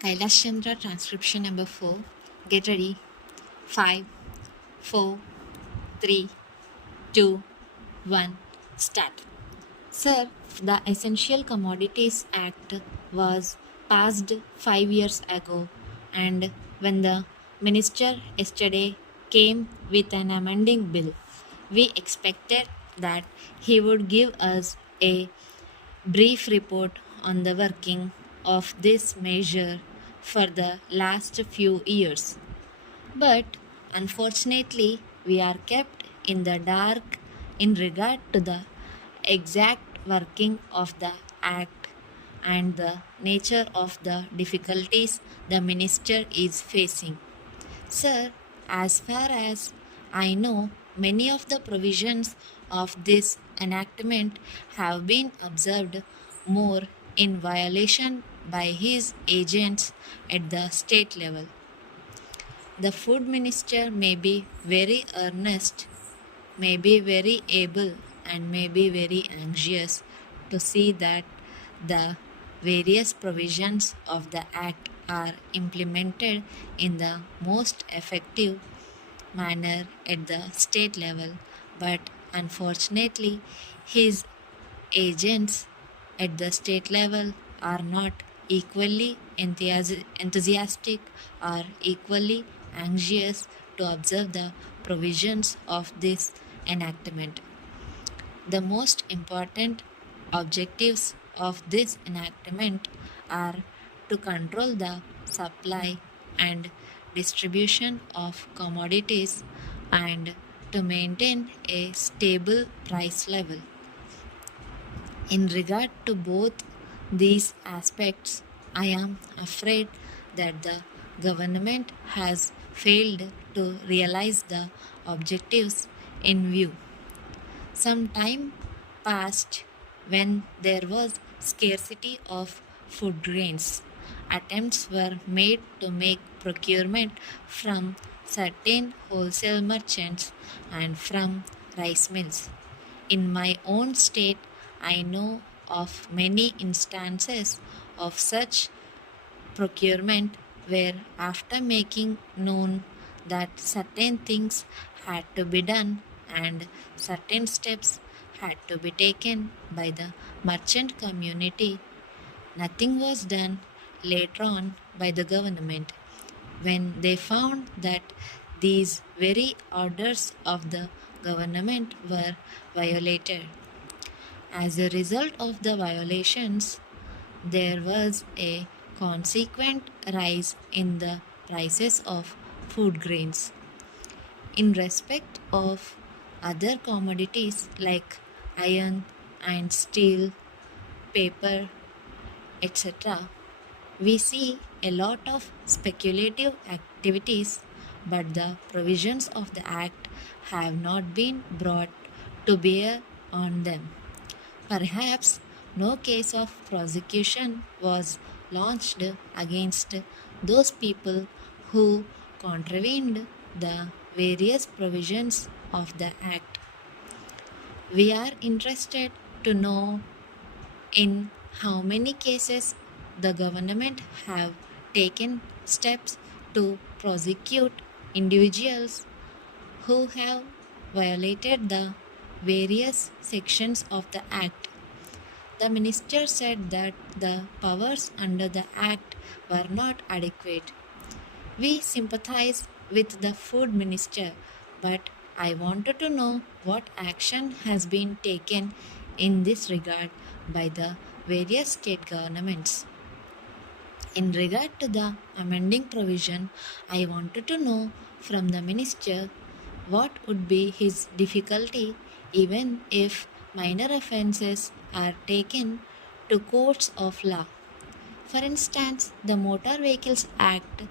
Kailash Chandra transcription number 4. Get ready. 5, 4, 3, 2, 1. Start. Sir, the Essential Commodities Act was passed 5 years ago, and when the minister yesterday came with an amending bill, we expected that he would give us a brief report on the working of this measure for the last few years. But unfortunately, we are kept in the dark in regard to the exact working of the Act and the nature of the difficulties the minister is facing. Sir, as far as I know, many of the provisions of this enactment have been observed more in violation by his agents at the state level. The food minister may be very earnest, may be very able, and may be very anxious to see that the various provisions of the Act are implemented in the most effective manner at the state level, but unfortunately, his agents at the state level are not equally enthusiastic or equally anxious to observe the provisions of this enactment. The most important objectives of this enactment are to control the supply and distribution of commodities and to maintain a stable price level. In regard to both these aspects, I am afraid that the government has failed to realize the objectives in view. Some time passed when there was scarcity of food grains. Attempts were made to make procurement from certain wholesale merchants and from rice mills. In my own state, I know of many instances of such procurement where, after making known that certain things had to be done and certain steps had to be taken by the merchant community, nothing was done later on by the government when they found that these very orders of the government were violated. As a result of the violations, there was a consequent rise in the prices of food grains. In respect of other commodities like iron and steel, paper, etc., we see a lot of speculative activities, but the provisions of the Act have not been brought to bear on them. Perhaps no case of prosecution was launched against those people who contravened the various provisions of the Act. We are interested to know in how many cases the government have taken steps to prosecute individuals who have violated the various sections of the Act. The minister said that the powers under the Act were not adequate. We sympathize with the food minister, but I wanted to know what action has been taken in this regard by the various state governments. In regard to the amending provision, I wanted to know from the minister what would be his difficulty even if minor offences are taken to courts of law. For instance, the Motor Vehicles Act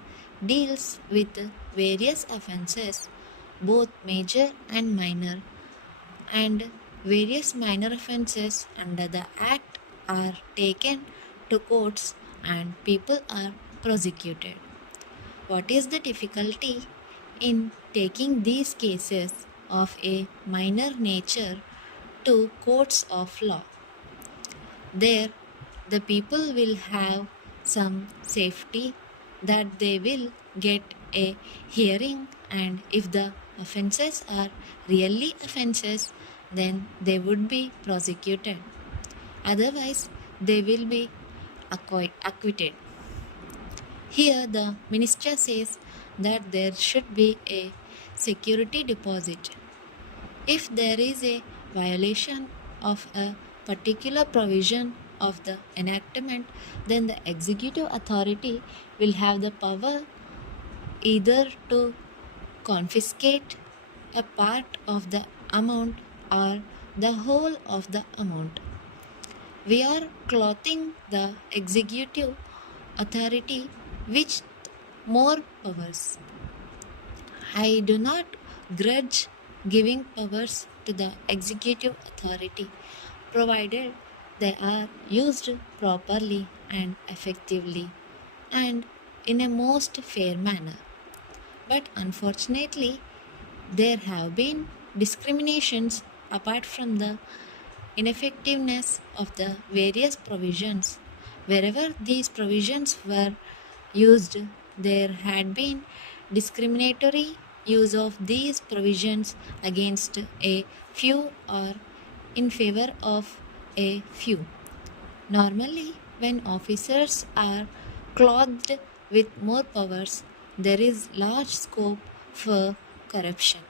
deals with various offences, both major and minor, and various minor offences under the Act are taken to courts and people are prosecuted. What is the difficulty in taking these cases of a minor nature to courts of law? There, the people will have some safety that they will get a hearing, and if the offenses are really offenses, then they would be prosecuted. Otherwise, they will be acquitted. Here, the minister says that there should be a security deposit. If there is a violation of a particular provision of the enactment, then the executive authority will have the power either to confiscate a part of the amount or the whole of the amount. We are clothing the executive authority with more powers. I do not grudge giving powers to the executive authority, provided they are used properly and effectively and in a most fair manner. But unfortunately, there have been discriminations apart from the ineffectiveness of the various provisions. Wherever these provisions were used, there had been discriminatory use of these provisions against a few or in favor of a few. Normally, when officers are clothed with more powers, there is large scope for corruption.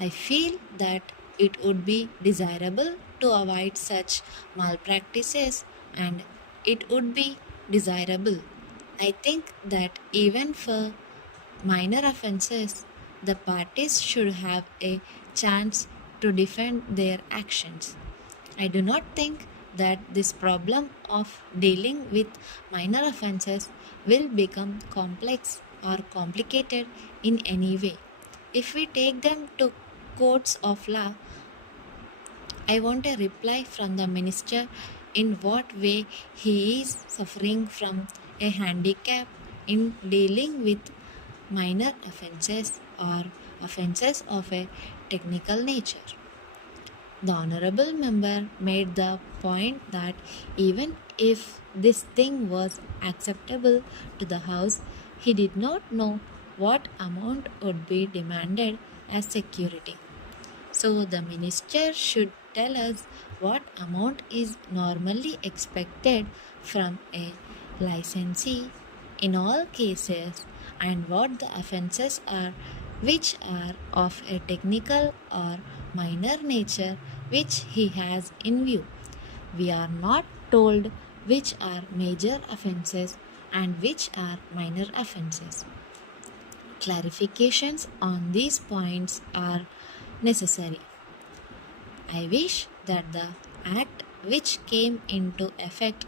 I feel that it would be desirable to avoid such malpractices, and it would be desirable. I think that even for minor offenses, the parties should have a chance to defend their actions. I do not think that this problem of dealing with minor offenses will become complex or complicated in any way. If we take them to courts of law, I want a reply from the minister in what way he is suffering from a handicap in dealing with minor offenses or offenses of a technical nature. The honorable member made the point that even if this thing was acceptable to the House, he did not know what amount would be demanded as security. So the minister should tell us what amount is normally expected from a licensee in all cases and what the offenses are which are of a technical or minor nature which he has in view. We are not told which are major offenses and which are minor offenses. Clarifications on these points are necessary. I wish that the act which came into effect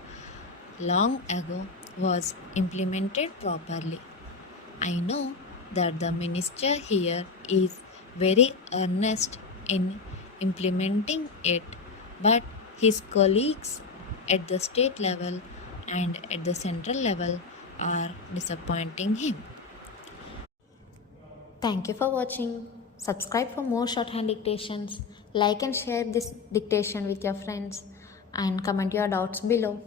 long ago was implemented properly. I know that the minister here is very earnest in implementing it, but his colleagues at the state level and at the central level are disappointing him. Thank you for watching. Subscribe for more shorthand dictations. Like and share this dictation with your friends and comment your doubts below.